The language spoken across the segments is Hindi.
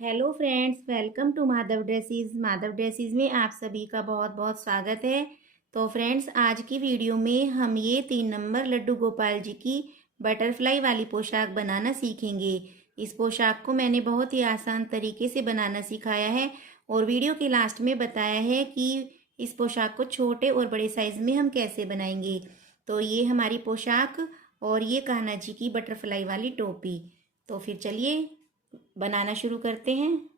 Hello friends, welcome to Madhav dresses. Madhav dresses में आप सभी का बहुत बहुत स्वागत है। तो फ्रेंड्स, आज की वीडियो में हम ये 3 नंबर लड्डू गोपाल जी की बटरफ्लाई वाली पोशाक बनाना सीखेंगे। इस पोशाक को मैंने बहुत ही आसान तरीके से बनाना सिखाया है और वीडियो के लास्ट में बताया है कि इस पोशाक को छोटे और बड़े साइज़ में हम कैसे बनाएंगे। तो ये हमारी पोशाक और ये कान्हा जी की बटरफ्लाई वाली टोपी। तो फिर चलिए बनाना शुरू करते हैं।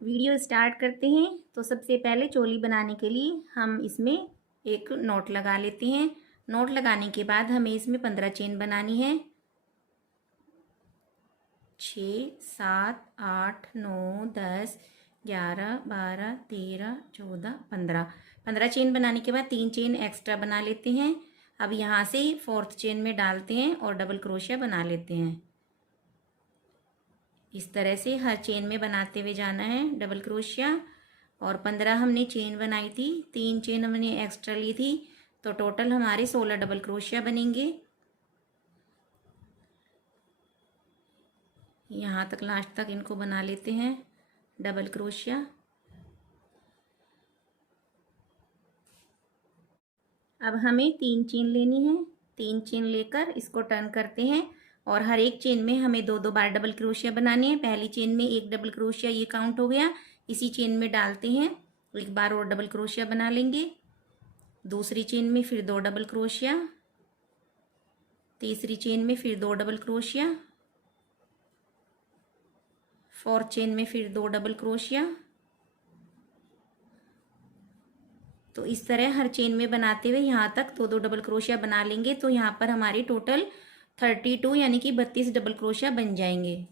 वीडियो स्टार्ट करते हैं। तो सबसे पहले चोली बनाने के लिए हम इसमें एक नोट लगा लेते हैं। नोट लगाने के बाद हमें इसमें 15 चेन बनानी है। 6, 7, 8, 9, 10, 11, 12, 13, 14, 15। 15 चेन बनाने के बाद 3 चेन एक्स्ट्रा बना लेते हैं। अब यहाँ से 4th चेन में डालते हैं और डबल क्रोशिया बना लेते हैं। इस तरह से हर चेन में बनाते हुए जाना है डबल क्रोशिया। और 15 हमने चेन बनाई थी, 3 चेन हमने एक्स्ट्रा ली थी, तो टोटल हमारे 16 डबल क्रोशिया बनेंगे। यहाँ तक लास्ट तक इनको बना लेते हैं डबल क्रोशिया। अब हमें 3 चेन लेनी है। 3 चेन लेकर इसको टर्न करते हैं और हर एक चेन में हमें 2-2 बार डबल क्रोशिया बनानी है। पहली चेन में एक डबल क्रोशिया, ये काउंट हो गया। इसी चेन में डालते हैं, एक बार और डबल क्रोशिया बना लेंगे। दूसरी चेन में फिर 2 डबल क्रोशिया, तीसरी चेन में फिर 2 डबल क्रोशिया, 4th चेन में फिर 2 डबल क्रोशिया। तो इस तरह हर चेन में बनाते हुए यहाँ तक 2-2 डबल क्रोशिया बना लेंगे। तो यहाँ पर हमारे टोटल 32 यानी कि 32 डबल क्रोशिया बन जाएंगे।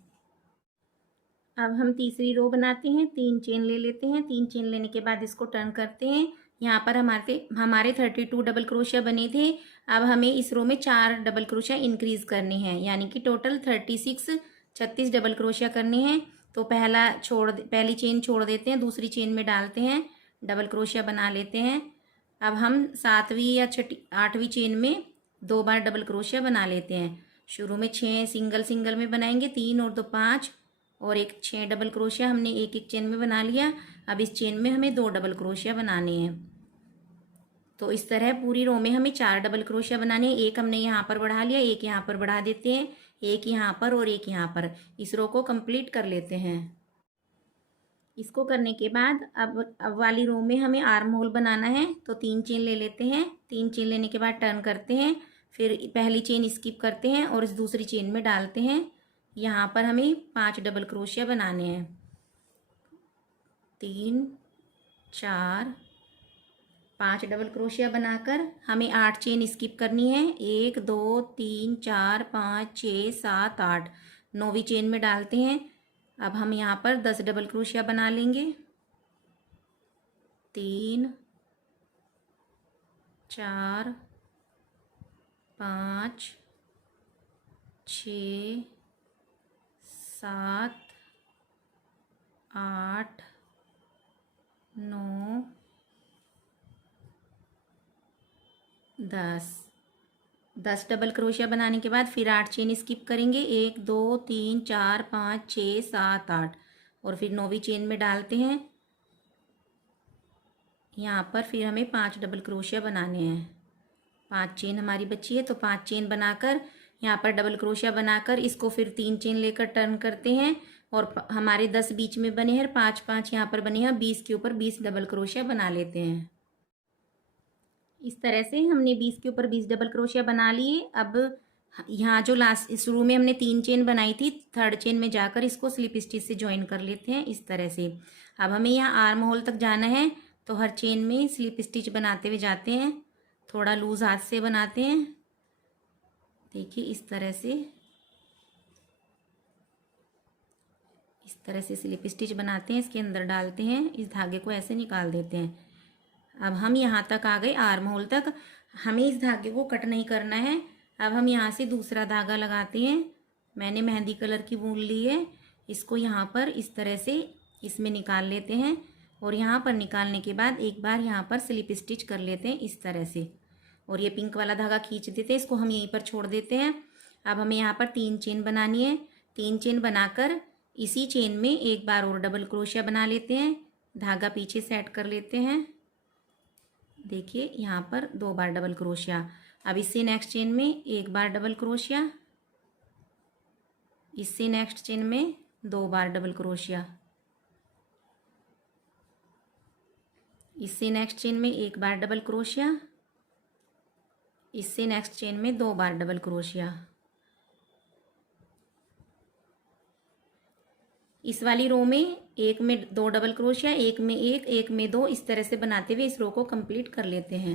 अब हम तीसरी रो बनाते हैं। 3 चेन ले लेते हैं। 3 चेन लेने के बाद इसको टर्न करते हैं। यहाँ पर हमारे 32 डबल क्रोशिया बने थे। अब हमें इस रो में 4 डबल क्रोशिया इंक्रीज करने हैं, यानी कि टोटल 36 डबल क्रोशिया करने हैं। तो पहली चेन छोड़ देते हैं, दूसरी चेन में डालते हैं, डबल क्रोशिया बना लेते हैं। अब हम 7वीं या 8वीं चेन में 2 बार डबल क्रोशिया बना लेते हैं। शुरू में 6 सिंगल सिंगल में बनाएंगे, 3 और 2 5, और एक 6 डबल क्रोशिया हमने एक एक चेन में बना लिया। अब इस चेन में हमें 2 डबल क्रोशिया बनाने हैं। तो इस तरह पूरी रो में हमें 4 डबल क्रोशिया बनाने हैं। एक हमने यहाँ पर बढ़ा लिया, एक यहाँ पर बढ़ा देते हैं, एक यहाँ पर और एक यहाँ पर। इस रो को कंप्लीट कर लेते हैं। इसको करने के बाद अब वाली रो में हमें आर्म होल बनाना है। तो 3 चेन ले लेते हैं। 3 चेन लेने के बाद टर्न करते हैं, फिर पहली चेन स्किप करते हैं और इस दूसरी चेन में डालते हैं। यहाँ पर हमें 5 डबल क्रोशिया बनाने हैं। 3, 4, 5 डबल क्रोशिया बनाकर हमें 8 चेन स्किप करनी है। 1, 2, 3, 4, 5, 6, 7, 8, 9वीं चेन में डालते हैं। अब हम यहाँ पर 10 डबल क्रोशिया बना लेंगे। 3, 4, 5, 6, 7, 8, 9, 10 डबल क्रोशिया बनाने के बाद फिर 8 चेन स्किप करेंगे। 1, 2, 3, 4, 5, 6, 7, 8, और फिर 9वीं चेन में डालते हैं। यहाँ पर फिर हमें 5 डबल क्रोशिया बनाने हैं। 5 चेन हमारी बची है, तो 5 चेन बनाकर यहाँ पर डबल क्रोशिया बनाकर इसको फिर 3 चेन लेकर टर्न करते हैं। और हमारे 10 बीच में बने हैं, 5 5 यहाँ पर बने हैं, 20 के ऊपर 20 डबल क्रोशिया बना लेते हैं। इस तरह से हमने 20 के ऊपर 20 डबल क्रोशिया बना लिए। अब यहाँ जो लास्ट शुरू में हमने 3 चेन बनाई थी, 3rd चेन में जाकर इसको स्लिप स्टिच से ज्वाइन कर लेते हैं इस तरह से। अब हमें यहाँ आर्म होल तक जाना है, तो हर चेन में स्लिप स्टिच बनाते हुए जाते हैं। थोड़ा लूज हाथ से बनाते हैं। देखिए इस तरह से स्लिप स्टिच बनाते हैं, इसके अंदर डालते हैं, इस धागे को ऐसे निकाल देते हैं। अब हम यहाँ तक आ गए, आर्म होल तक। हमें इस धागे को कट नहीं करना है। अब हम यहाँ से दूसरा धागा लगाते हैं। मैंने मेहंदी कलर की वूल ली है, इसको यहाँ पर इस तरह से इसमें निकाल लेते हैं। और यहाँ पर निकालने के बाद एक बार यहाँ पर स्लिप स्टिच कर लेते हैं इस तरह से। और ये पिंक वाला धागा खींच देते हैं, इसको हम यहीं पर छोड़ देते हैं। अब हमें यहाँ पर 3 चेन बनानी है। 3 चेन बनाकर इसी चेन में एक बार और डबल क्रोशिया बना लेते हैं, धागा पीछे सेट कर लेते हैं। देखिए यहाँ पर 2 बार डबल क्रोशिया। अब इससे नेक्स्ट चेन में एक बार डबल क्रोशिया, इससे नेक्स्ट चेन में 2 बार डबल क्रोशिया, इससे नेक्स्ट चेन में एक बार डबल क्रोशिया, इससे नेक्स्ट चेन में 2 बार डबल क्रोशिया। इस वाली रो में एक में 2 डबल क्रोशिया, एक में एक में 2, इस तरह से बनाते हुए इस रो को कंप्लीट कर लेते हैं।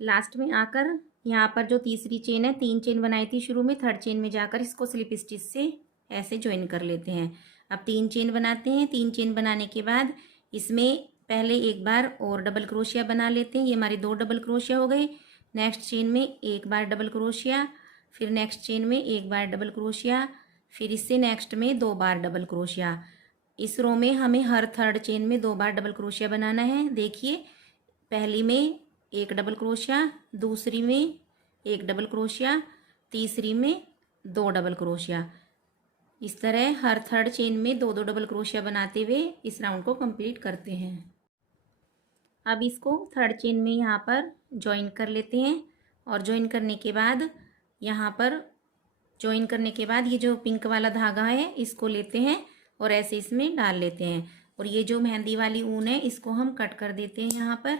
लास्ट में आकर यहाँ पर जो तीसरी चेन है, 3 चेन बनाई थी शुरू में, थर्ड चेन में जाकर इसको स्लिप स्टिच से ऐसे ज्वाइन कर लेते हैं। अब 3 चेन बनाते हैं। 3 चेन बनाने के बाद इसमें पहले एक बार और डबल क्रोशिया बना लेते हैं। ये हमारे 2 डबल क्रोशिया हो गए। नेक्स्ट चेन में एक बार डबल क्रोशिया, फिर नेक्स्ट चेन में एक बार डबल क्रोशिया, फिर इससे नेक्स्ट में 2 बार डबल क्रोशिया। इस रो में हमें हर थर्ड चेन में 2 बार डबल क्रोशिया बनाना है। देखिए पहली में एक डबल क्रोशिया, दूसरी में एक डबल क्रोशिया, तीसरी में 2 डबल क्रोशिया। इस तरह हर थर्ड चेन में 2-2 डबल क्रोशिया बनाते हुए इस राउंड को कंप्लीट करते हैं। अब इसको थर्ड चेन में यहाँ पर ज्वाइन कर लेते हैं और ज्वाइन करने के बाद यहाँ पर ज्वाइन करने के बाद ये जो पिंक वाला धागा है इसको लेते हैं और ऐसे इसमें डाल लेते हैं। और ये जो मेहंदी वाली ऊन है इसको हम कट कर देते हैं यहाँ पर।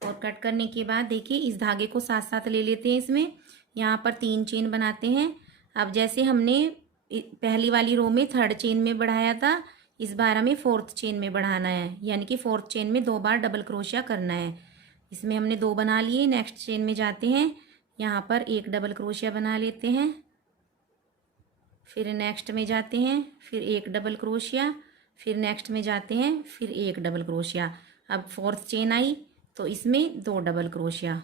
और कट करने के बाद देखिए इस धागे को साथ साथ ले लेते हैं। इसमें यहाँ पर 3 चेन बनाते हैं। अब जैसे हमने पहली वाली रो में थर्ड चेन में बढ़ाया था, इस बार हमें फोर्थ चेन में बढ़ाना है, यानी कि फोर्थ चेन में 2 बार डबल क्रोशिया करना है। इसमें हमने 2 बना लिए। नेक्स्ट चेन में जाते हैं, यहाँ पर एक डबल क्रोशिया बना लेते हैं, फिर नेक्स्ट में जाते हैं, फिर एक डबल क्रोशिया, फिर नेक्स्ट में जाते हैं, फिर एक डबल क्रोशिया। अब फोर्थ चेन आई तो इसमें 2 डबल क्रोशिया।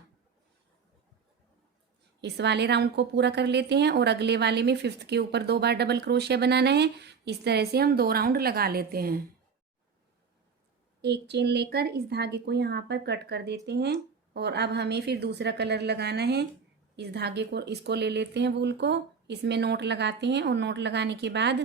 इस वाले राउंड को पूरा कर लेते हैं और अगले वाले में फिफ्थ के ऊपर 2 बार डबल क्रोशिया बनाना है। इस तरह से हम 2 राउंड लगा लेते हैं। एक चेन लेकर इस धागे को यहाँ पर कट कर देते हैं और अब हमें फिर दूसरा कलर लगाना है। इस धागे को इसको ले लेते हैं, वूल को, इसमें नोट लगाते हैं और नोट लगाने के बाद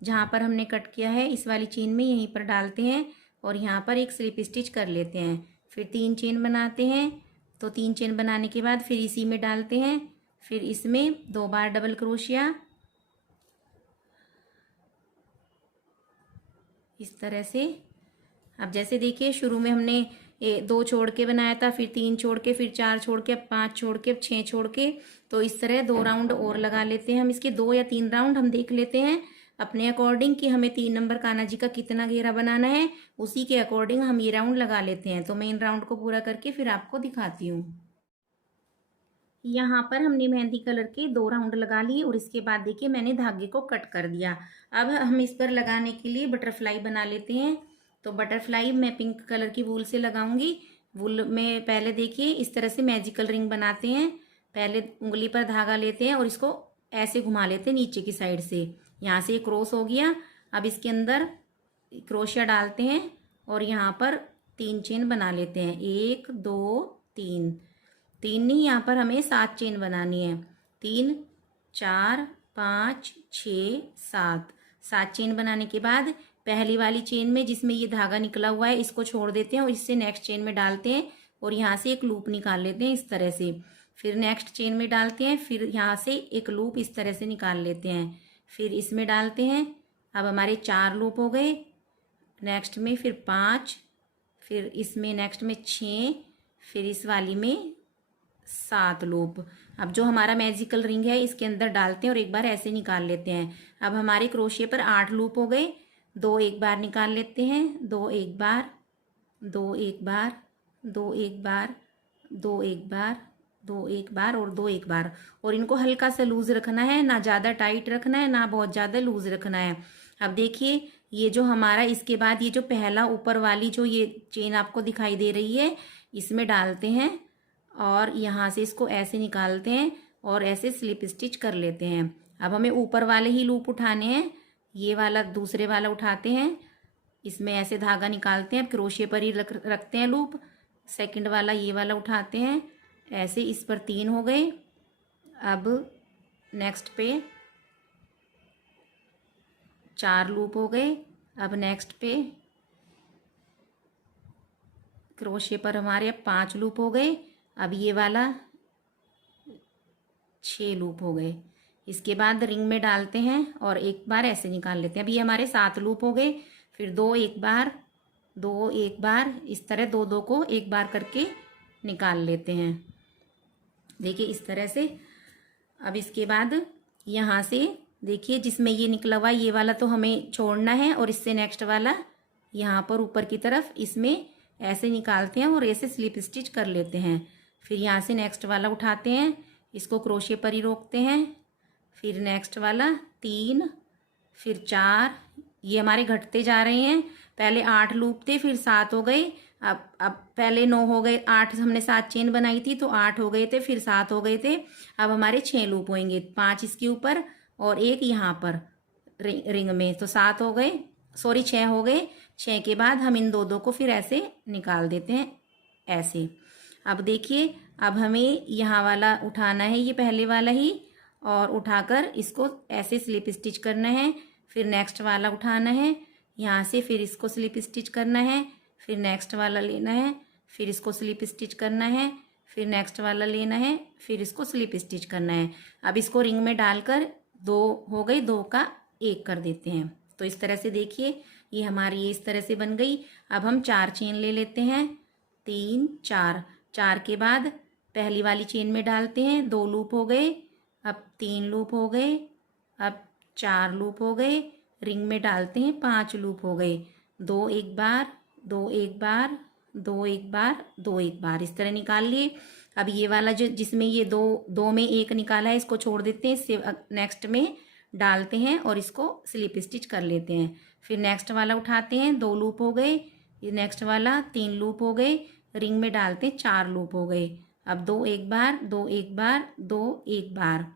जहाँ पर हमने कट किया है इस वाली चेन में यहीं पर डालते हैं और यहाँ पर एक स्लिप स्टिच कर लेते हैं। फिर 3 चेन बनाते हैं। तो 3 चेन बनाने के बाद फिर इसी में डालते हैं, फिर इसमें 2 बार डबल क्रोशिया, इस तरह से। अब जैसे देखिए शुरू में हमने 2 छोड़ के बनाया था, फिर 3 छोड़ के, फिर 4 छोड़ के, अब 5 छोड़ के, अब 6 छोड़ के। तो इस तरह 2 राउंड और लगा लेते हैं हम। इसके 2 या 3 राउंड हम देख लेते हैं अपने अकॉर्डिंग कि हमें 3 नंबर कान्हा जी का कितना घेरा बनाना है, उसी के अकॉर्डिंग हम ये राउंड लगा लेते हैं। तो मैं इन राउंड को पूरा करके फिर आपको दिखाती हूँ। यहाँ पर हमने मेहंदी कलर के 2 राउंड लगा लिए और इसके बाद देखिए मैंने धागे को कट कर दिया। अब हम इस पर लगाने के लिए बटरफ्लाई बना लेते हैं। तो बटरफ्लाई मैं पिंक कलर की वूल से लगाऊंगी। वूल में पहले देखिए इस तरह से मैजिकल रिंग बनाते हैं। पहले उंगली पर धागा लेते हैं और इसको ऐसे घुमा लेते हैं नीचे की साइड से। यहाँ से क्रॉस हो गया। अब इसके अंदर क्रोशिया डालते हैं और यहाँ पर 3 चेन बना लेते हैं। 1 2 3, 3 नहीं, यहाँ पर हमें 7 चेन बनानी है। 3 4 5 6 7, 7 चेन बनाने के बाद पहली वाली चेन में जिसमें ये धागा निकला हुआ है इसको छोड़ देते हैं और इससे नेक्स्ट चेन में डालते हैं और यहाँ से एक लूप निकाल लेते हैं इस तरह से। फिर नेक्स्ट चेन में डालते हैं, फिर यहाँ से एक लूप इस तरह से निकाल लेते हैं, फिर इसमें डालते हैं। अब हमारे 4 लूप हो गए। नेक्स्ट में फिर 5, फिर इसमें नेक्स्ट में 6, फिर इस वाली में 7 लूप। अब जो हमारा मैजिकल रिंग है इसके अंदर डालते हैं और एक बार ऐसे निकाल लेते हैं। अब हमारे क्रोशिया पर 8 लूप हो गए। 2 एक बार निकाल लेते हैं, 2 एक बार, 2 एक बार, 2 एक बार, 2 एक बार, 2 एक बार और 2 एक बार। और इनको हल्का सा लूज रखना है, ना ज़्यादा टाइट रखना है ना बहुत ज़्यादा लूज रखना है। अब देखिए ये जो हमारा इसके बाद ये जो पहला ऊपर वाली जो ये चेन आपको दिखाई दे रही है इसमें डालते हैं और यहाँ से इसको ऐसे निकालते हैं और ऐसे स्लिप स्टिच कर लेते हैं। अब हमें ऊपर वाले ही लूप उठाने हैं। ये वाला दूसरे वाला उठाते हैं, इसमें ऐसे धागा निकालते हैं, क्रोशिया पर ही रखते हैं लूप। सेकंड वाला ये वाला उठाते हैं ऐसे, इस पर 3 हो गए। अब नेक्स्ट पे 4 लूप हो गए। अब नेक्स्ट पे क्रोशे पर हमारे अब 5 लूप हो गए। अब ये वाला 6 लूप हो गए। इसके बाद रिंग में डालते हैं और एक बार ऐसे निकाल लेते हैं। अब ये हमारे 7 लूप हो गए। फिर 2 एक बार, 2 एक बार, इस तरह 2 2 को एक बार करके निकाल लेते हैं। देखिए इस तरह से। अब इसके बाद यहाँ से देखिए जिसमें ये निकला हुआ ये वाला तो हमें छोड़ना है और इससे नेक्स्ट वाला यहाँ पर ऊपर की तरफ इसमें ऐसे निकालते हैं और ऐसे स्लिप स्टिच कर लेते हैं। फिर यहाँ से नेक्स्ट वाला उठाते हैं, इसको क्रोशे पर ही रोकते हैं। फिर नेक्स्ट वाला 3, फिर 4, ये हमारे घटते जा रहे हैं। पहले 8 लूप थे, फिर 7 हो गए। अब पहले 9 हो गए, 8 हमने 7 चेन बनाई थी तो 8 हो गए थे, फिर 7 हो गए थे। अब हमारे 6 लूप होंगे, 5 इसके ऊपर और एक यहाँ पर रिंग में, तो 7 हो गए, सॉरी 6 हो गए। 6 के बाद हम इन 2 2 को फिर ऐसे निकाल देते हैं ऐसे। अब देखिए अब हमें यहाँ वाला उठाना है, ये पहले वाला ही, और उठाकर इसको ऐसे स्लिप स्टिच करना है। फिर नेक्स्ट वाला उठाना है यहाँ से, फिर इसको स्लिप स्टिच करना है। फिर नेक्स्ट वाला लेना है, फिर इसको स्लिप स्टिच करना है। फिर नेक्स्ट वाला लेना है, फिर इसको स्लिप स्टिच करना है। अब इसको रिंग में डालकर 2 हो गई, 2 का 1 कर देते हैं। तो इस तरह से देखिए ये हमारी ये इस तरह से बन गई। अब हम 4 चेन ले लेते हैं, 3 4। 4 के बाद पहली वाली चेन में डालते हैं, 2 लूप हो गए। अब 3 लूप हो गए। अब 4 लूप हो गए। रिंग में डालते हैं, 5 लूप हो गए। 2 एक बार, 2 एक बार, 2 एक बार, 2 एक बार, इस तरह निकाल लिए। अब ये वाला जो जिसमें ये 2 में 1 निकाला है इसको छोड़ देते हैं, इससे नेक्स्ट में डालते हैं और इसको स्लिप स्टिच कर लेते हैं। फिर नेक्स्ट वाला उठाते हैं, 2 लूप हो गए। ये नेक्स्ट वाला 3 लूप हो गए। रिंग में डालते हैं, 4 लूप हो गए। अब 2 एक बार, 2 एक बार, 2 एक बार।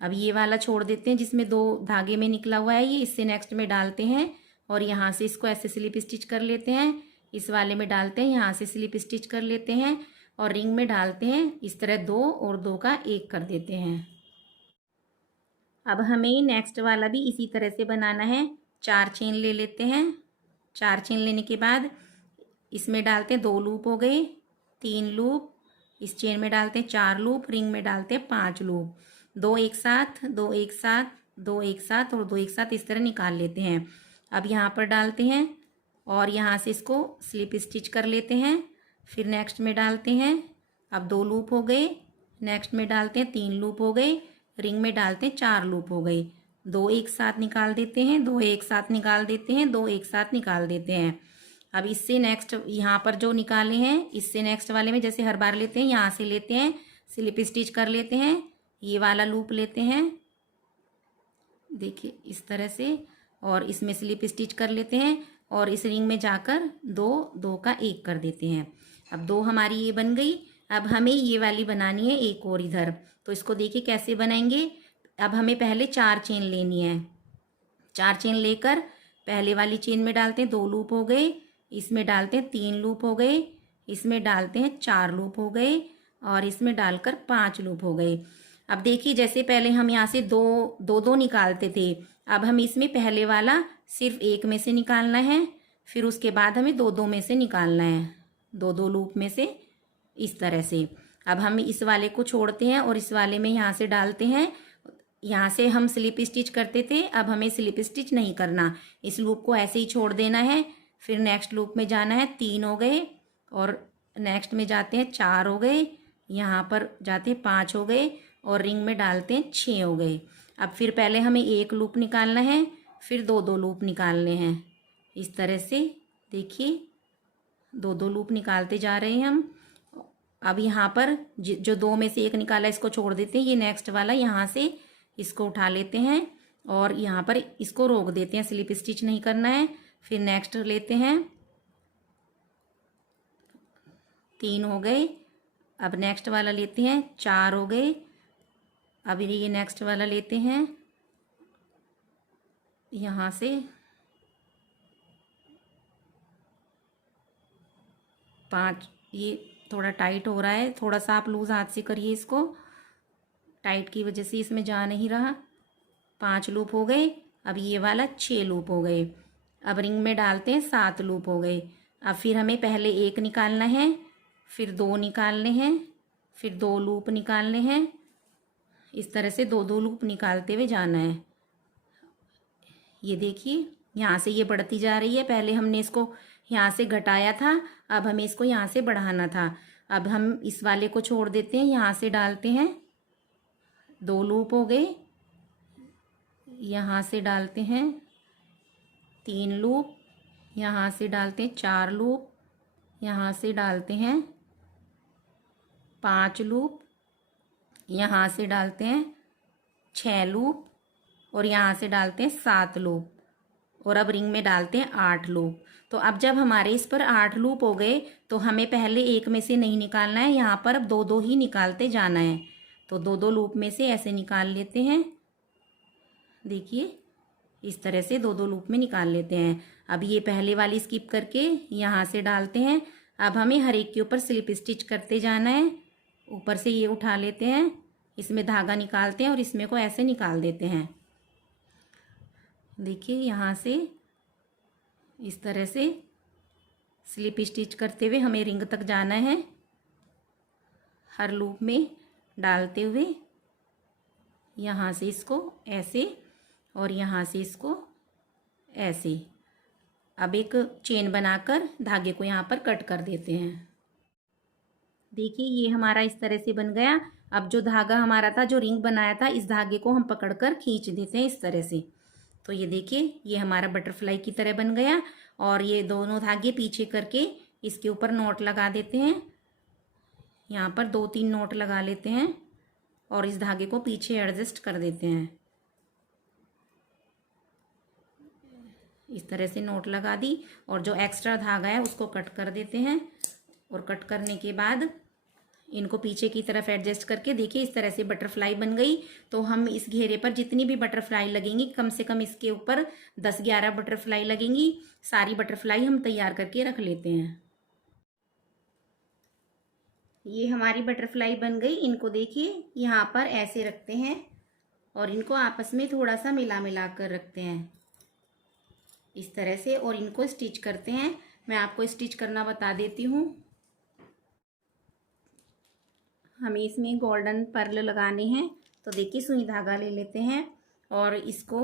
अब ये वाला छोड़ देते हैं जिसमें 2 धागे में निकला हुआ है ये, इससे नेक्स्ट में डालते हैं और यहाँ से इसको ऐसे स्लिप स्टिच कर लेते हैं। इस वाले में डालते हैं, यहाँ से स्लिप स्टिच कर लेते हैं और रिंग में डालते हैं। इस तरह 2 और 2 का 1 कर देते हैं। अब हमें नेक्स्ट वाला भी इसी तरह से बनाना है। 4 चेन ले लेते हैं। 4 चेन लेने के बाद इसमें डालते हैं, 2 लूप हो गए, 3 लूप, इस चेन में डालते हैं 4 लूप, रिंग में डालते हैं 5 लूप। 2 एक साथ, 2 एक साथ, 2 एक साथ और 2 एक साथ, इस तरह निकाल लेते हैं। अब यहाँ पर डालते हैं और यहाँ से इसको स्लिप स्टिच कर लेते हैं। फिर नेक्स्ट में डालते हैं, अब 2 लूप हो गए। नेक्स्ट में डालते हैं, 3 लूप हो गए। रिंग में डालते हैं, 4 लूप हो गए। 2 एक साथ निकाल देते हैं, 2 एक साथ निकाल देते हैं, 2 एक साथ निकाल देते हैं। अब इससे नेक्स्ट यहाँ पर जो निकाले हैं इससे नेक्स्ट वाले में जैसे हर बार लेते हैं, यहाँ से लेते हैं, स्लिप स्टिच कर लेते हैं, ये वाला लूप लेते हैं, देखिए इस तरह से, और इसमें स्लिप स्टिच कर लेते हैं और इस रिंग में जाकर 2 2 का 1 कर देते हैं। अब 2 हमारी ये बन गई। अब हमें ये वाली बनानी है एक और इधर, तो इसको देखिए कैसे बनाएंगे। अब हमें पहले 4 चेन लेनी है। 4 चेन लेकर पहले वाली चेन में डालते हैं, 2 लूप हो गए। इसमें डालते हैं, 3 लूप हो गए। इसमें डालते हैं, 4 लूप हो गए और इसमें डालकर 5 लूप हो गए। अब देखिए जैसे पहले हम यहाँ से 2 निकालते थे, अब हम इसमें पहले वाला सिर्फ 1 में से निकालना है, फिर उसके बाद हमें 2 2 में से निकालना है, 2 2 लूप में से, इस तरह से। अब हम इस वाले को छोड़ते हैं और इस वाले में यहाँ से डालते हैं। यहाँ से हम स्लिप स्टिच करते थे, अब हमें स्लिप स्टिच नहीं करना, इस लूप को ऐसे ही छोड़ देना है। फिर नेक्स्ट लूप में जाना है, 3 हो गए और नेक्स्ट में जाते हैं 4 हो गए, यहाँ पर जाते हैं 5 हो गए और रिंग में डालते हैं 6 हो गए। अब फिर पहले हमें 1 लूप निकालना है, फिर 2 2 लूप निकालने हैं, इस तरह से देखिए 2 2 लूप निकालते जा रहे हैं हम। अब यहाँ पर जो 2 में से 1 निकाला इसको छोड़ देते हैं, ये नेक्स्ट वाला यहाँ से इसको उठा लेते हैं और यहाँ पर इसको रोक देते हैं, स्लिप स्टिच नहीं करना है। फिर नेक्स्ट लेते हैं, 3 हो गए। अब नेक्स्ट वाला लेते हैं, 4 हो गए। अब ये नेक्स्ट वाला लेते हैं, यहाँ से 5, ये थोड़ा टाइट हो रहा है, थोड़ा सा आप लूज हाथ से करिए इसको, टाइट की वजह से इसमें जा नहीं रहा। 5 लूप हो गए। अब ये वाला 6 लूप हो गए। अब रिंग में डालते हैं 7 लूप हो गए। अब फिर हमें पहले 1 निकालना है, फिर 2 निकालने हैं, फिर 2 लूप निकालने हैं। इस तरह से 2 लूप निकालते हुए जाना है। ये देखिए यहाँ से ये बढ़ती जा रही है। पहले हमने इसको यहाँ से घटाया था, अब हमें इसको यहाँ से बढ़ाना था। अब हम इस वाले को छोड़ देते हैं, यहाँ से डालते हैं 2 लूप हो गए। यहाँ से डालते हैं 3 लूप, यहाँ से डालते हैं 4 लूप, यहाँ से डालते हैं 5 लूप, यहाँ से डालते हैं 6 लूप और यहाँ से डालते हैं 7 लूप और अब रिंग में डालते हैं 8 लूप। तो अब जब हमारे इस पर 8 लूप हो गए तो हमें पहले एक में से नहीं निकालना है, यहाँ पर अब 2 ही निकालते जाना है। तो 2 लूप में से ऐसे निकाल लेते हैं। देखिए इस तरह से 2 लूप में निकाल लेते हैं। अब ये पहले वाली स्किप करके यहाँ से डालते हैं। अब हमें हर एक के ऊपर स्लिप स्टिच करते जाना है। ऊपर से ये उठा लेते हैं, इसमें धागा निकालते हैं और इसमें को ऐसे निकाल देते हैं। देखिए यहाँ से इस तरह से स्लिप स्टिच करते हुए हमें रिंग तक जाना है, हर लूप में डालते हुए। यहाँ से इसको ऐसे और यहाँ से इसको ऐसे। अब एक चेन बनाकर धागे को यहाँ पर कट कर देते हैं। देखिए ये हमारा इस तरह से बन गया। अब जो धागा हमारा था, जो रिंग बनाया था, इस धागे को हम पकड़कर खींच देते हैं इस तरह से। तो ये देखिए ये हमारा बटरफ्लाई की तरह बन गया। और ये दोनों धागे पीछे करके इसके ऊपर नॉट लगा देते हैं। यहाँ पर 2-3 नॉट लगा लेते हैं और इस धागे को पीछे एडजस्ट कर देते हैं। इस तरह से नॉट लगा दी और जो एक्स्ट्रा धागा है उसको कट कर देते हैं। और कट करने के बाद इनको पीछे की तरफ एडजस्ट करके देखिए इस तरह से बटरफ्लाई बन गई। तो हम इस घेरे पर जितनी भी बटरफ्लाई लगेंगी, कम से कम इसके ऊपर 10-11 बटरफ्लाई लगेंगी। सारी बटरफ्लाई हम तैयार करके रख लेते हैं। ये हमारी बटरफ्लाई बन गई। इनको देखिए यहाँ पर ऐसे रखते हैं और इनको आपस में थोड़ा सा मिला कर रखते हैं इस तरह से, और इनको स्टिच करते हैं। मैं आपको स्टिच करना बता देती हूँ। हमें इसमें गोल्डन पर्ल लगाने हैं। तो देखिए सुई धागा ले लेते हैं और इसको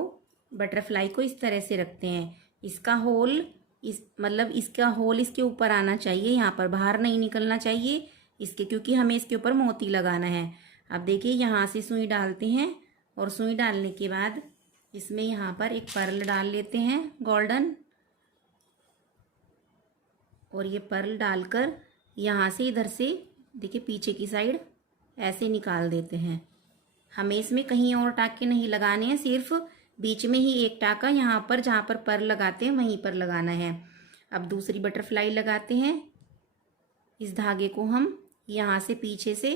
बटरफ्लाई को इस तरह से रखते हैं। इसका होल इसका होल इसके ऊपर आना चाहिए, यहाँ पर बाहर नहीं निकलना चाहिए इसके, क्योंकि हमें इसके ऊपर मोती लगाना है। अब देखिए यहाँ से सुई डालते हैं और सुई डालने के बाद इसमें यहाँ पर एक पर्ल डाल लेते हैं गोल्डन। और ये पर्ल डालकर यहाँ से इधर से देखिए पीछे की साइड ऐसे निकाल देते हैं। हमें इसमें कहीं और टाँके नहीं लगाने हैं, सिर्फ बीच में ही एक टाँका यहाँ पर जहाँ पर पर्ल लगाते हैं वहीं पर लगाना है। अब दूसरी बटरफ्लाई लगाते हैं। इस धागे को हम यहाँ से पीछे से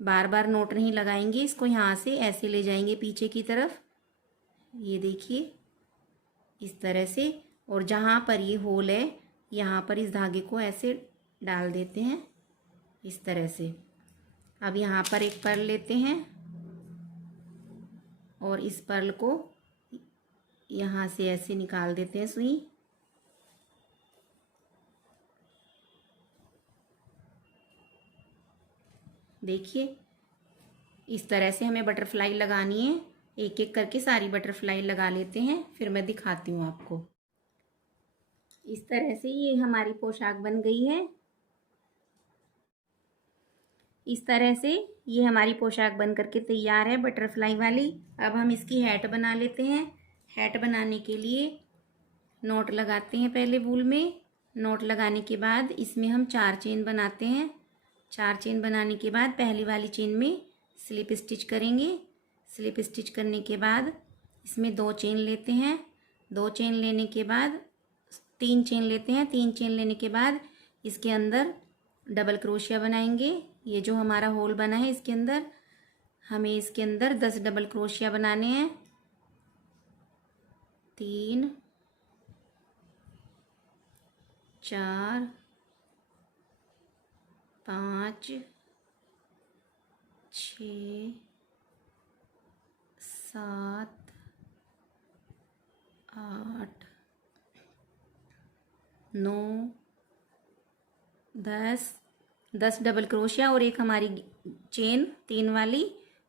बार बार नोट नहीं लगाएंगे, इसको यहाँ से ऐसे ले जाएंगे पीछे की तरफ। ये देखिए इस तरह से, और जहाँ पर ये होल है यहाँ पर इस धागे को ऐसे डाल देते हैं इस तरह से। अब यहाँ पर एक पर्ल लेते हैं और इस पर्ल को यहाँ से ऐसे निकाल देते हैं सुई। देखिए इस तरह से हमें बटरफ्लाई लगानी है। एक एक करके सारी बटरफ्लाई लगा लेते हैं, फिर मैं दिखाती हूँ आपको। इस तरह से ये हमारी पोशाक बन गई है। इस तरह से ये हमारी पोशाक बन करके तैयार है बटरफ्लाई वाली। अब हम इसकी हैट बना लेते हैं। हैट बनाने के लिए नोट लगाते हैं पहले वूल में। नोट लगाने के बाद इसमें हम 4 चेन बनाते हैं। 4 चेन बनाने के बाद पहली वाली चेन में स्लिप स्टिच करेंगे। स्लिप स्टिच करने के बाद इसमें 2 चेन लेते हैं। 2 चेन लेने के बाद 3 चेन लेते हैं। 3 चेन लेने के बाद इसके अंदर डबल क्रोशिया बनाएंगे। ये जो हमारा होल बना है इसके अंदर हमें इसके अंदर 10 डबल क्रोशिया बनाने हैं। 3 4 5 6 7 8 9 10 डबल क्रोशिया और एक हमारी चेन 3 वाली,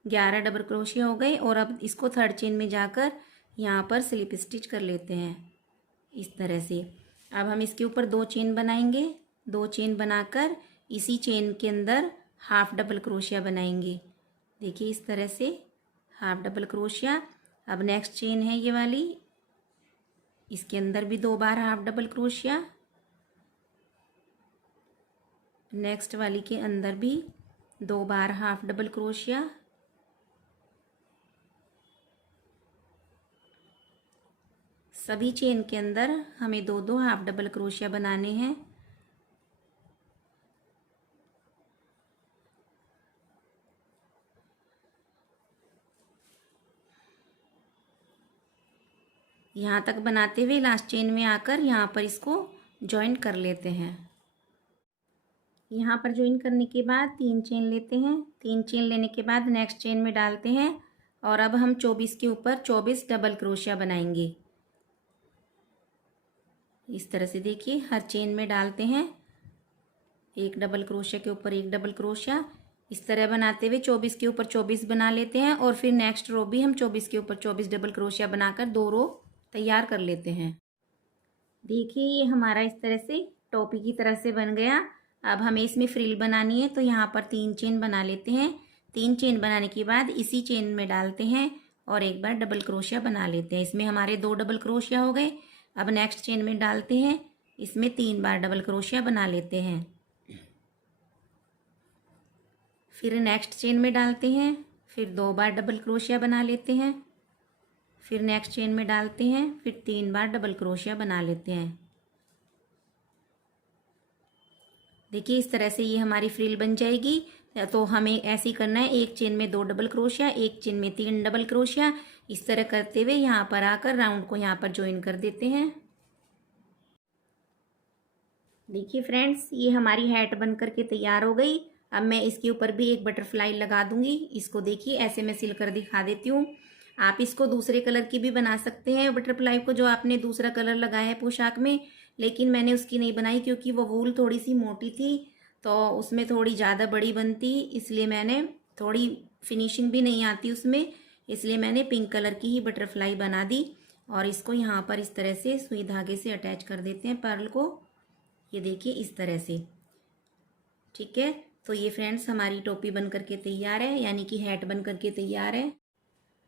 11 डबल क्रोशिया हो गए। और अब इसको थर्ड चेन में जाकर यहाँ पर स्लिप स्टिच कर लेते हैं इस तरह से। अब हम इसके ऊपर 2 चेन बनाएंगे, 2 चेन बनाकर इसी चेन के अंदर हाफ डबल क्रोशिया बनाएंगे। देखिए इस तरह से हाफ डबल क्रोशिया। अब नेक्स्ट चेन है ये वाली, इसके अंदर भी 2 बार हाफ डबल क्रोशिया, नेक्स्ट वाली के अंदर भी 2 बार हाफ डबल क्रोशिया, सभी चेन के अंदर हमें 2 हाफ डबल क्रोशिया बनाने हैं। यहाँ तक बनाते हुए लास्ट चेन में आकर यहाँ पर इसको जॉइन कर लेते हैं। यहाँ पर जॉइन करने के बाद 3 चेन लेते हैं, 3 चेन लेने के बाद नेक्स्ट चेन में डालते हैं और अब हम 24 के ऊपर 24 डबल क्रोशिया बनाएंगे इस तरह से। देखिए हर चेन में डालते हैं 1 डबल क्रोशिया के ऊपर 1 डबल क्रोशिया, इस तरह बनाते हुए 24 के ऊपर 24 बना लेते हैं और फिर नेक्स्ट रो भी हम 24 के ऊपर 24 डबल क्रोशिया बनाकर 2 रो तैयार कर लेते हैं। देखिए ये हमारा इस तरह से टोपी की तरह से बन गया। अब हमें इसमें फ्रिल बनानी है तो यहाँ पर 3 चेन बना लेते हैं। 3 चेन बनाने के बाद इसी चेन में डालते हैं और एक बार डबल क्रोशिया बना लेते हैं। इसमें हमारे 2 डबल क्रोशिया हो गए। अब नेक्स्ट चेन में डालते हैं, इसमें 3 बार डबल क्रोशिया बना लेते हैं। फिर नेक्स्ट चेन में डालते हैं, फिर 2 बार डबल क्रोशिया बना लेते हैं, फिर नेक्स्ट चेन में डालते हैं, फिर 3 बार डबल क्रोशिया बना लेते हैं। देखिए इस तरह से ये हमारी फ्रिल बन जाएगी। तो हमें ऐसे ही करना है, एक चेन में 2 डबल क्रोशिया, एक चेन में 3 डबल क्रोशिया, इस तरह करते हुए यहाँ पर आकर राउंड को यहाँ पर ज्वाइन कर देते हैं। देखिए फ्रेंड्स ये हमारी हैट बन करके तैयार हो गई। अब मैं इसके ऊपर भी एक बटरफ्लाई लगा दूंगी। इसको देखिए ऐसे मैं सिल कर दिखा देती हूँ। आप इसको दूसरे कलर की भी बना सकते हैं बटरफ्लाई को, जो आपने दूसरा कलर लगाया है पोशाक में, लेकिन मैंने उसकी नहीं बनाई क्योंकि वो वूल थोड़ी सी मोटी थी तो उसमें थोड़ी ज़्यादा बड़ी बनती, इसलिए मैंने थोड़ी फिनिशिंग भी नहीं आती उसमें, इसलिए मैंने पिंक कलर की ही बटरफ्लाई बना दी। और इसको यहाँ पर इस तरह से सुई धागे से अटैच कर देते हैं पर्ल को, ये देखिए इस तरह से। ठीक है, तो ये फ्रेंड्स हमारी टोपी बन करके तैयार है, यानी कि हैट बन करके तैयार है।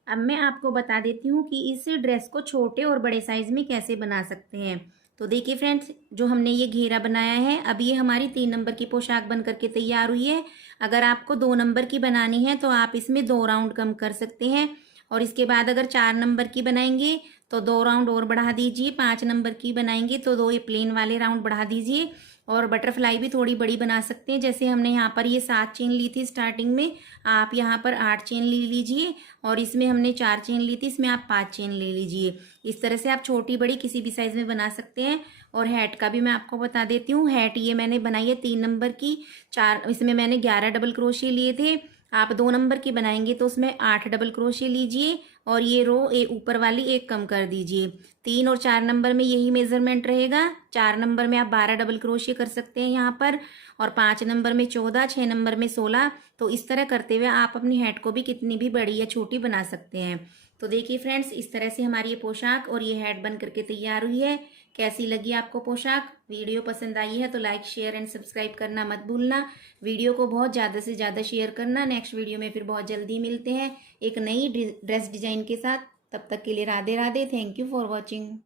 अब मैं आपको बता देती हूँ कि इस ड्रेस को छोटे और बड़े साइज़ में कैसे बना सकते हैं। तो देखिए फ्रेंड्स जो हमने ये घेरा बनाया है, अब ये हमारी 3 नंबर की पोशाक बन करके तैयार हुई है। अगर आपको 2 नंबर की बनानी है तो आप इसमें 2 राउंड कम कर सकते हैं, और इसके बाद अगर 4 नंबर की बनाएंगे तो 2 राउंड और बढ़ा दीजिए। 5 नंबर की बनाएंगे तो 2 ये प्लेन वाले राउंड बढ़ा दीजिए। और बटरफ्लाई भी थोड़ी बड़ी बना सकते हैं, जैसे हमने यहाँ पर ये 7 चेन ली थी स्टार्टिंग में, आप यहाँ पर 8 चेन ले लीजिए, और इसमें हमने 4 चेन ली थी, इसमें आप 5 चेन ले लीजिए। इस तरह से आप छोटी बड़ी किसी भी साइज़ में बना सकते हैं। और हैट का भी मैं आपको बता देती हूँ। हैट ये मैंने बनाई है 3 नंबर की, 4 इसमें मैंने 11 डबल क्रोशिया लिए थे। आप 2 नंबर की बनाएंगे तो उसमें 8 डबल क्रोशिया लीजिए, और ये रो ऊपर वाली एक कम कर दीजिए। 3 और 4 नंबर में यही मेजरमेंट रहेगा। 4 नंबर में आप 12 डबल क्रोशिया कर सकते हैं यहाँ पर, और 5 नंबर में 14, 6 नंबर में 16। तो इस तरह करते हुए आप अपनी हैट को भी कितनी भी बड़ी या छोटी बना सकते हैं। तो देखिए फ्रेंड्स इस तरह से हमारी ये पोशाक और ये हैट बन करके तैयार हुई है। कैसी लगी आपको पोशाक? वीडियो पसंद आई है तो लाइक शेयर एंड सब्सक्राइब करना मत भूलना। वीडियो को बहुत ज़्यादा से ज़्यादा शेयर करना। नेक्स्ट वीडियो में फिर बहुत जल्दी मिलते हैं एक नई ड्रेस डिजाइन के साथ। तब तक के लिए Radhe Radhe. Thank you for watching.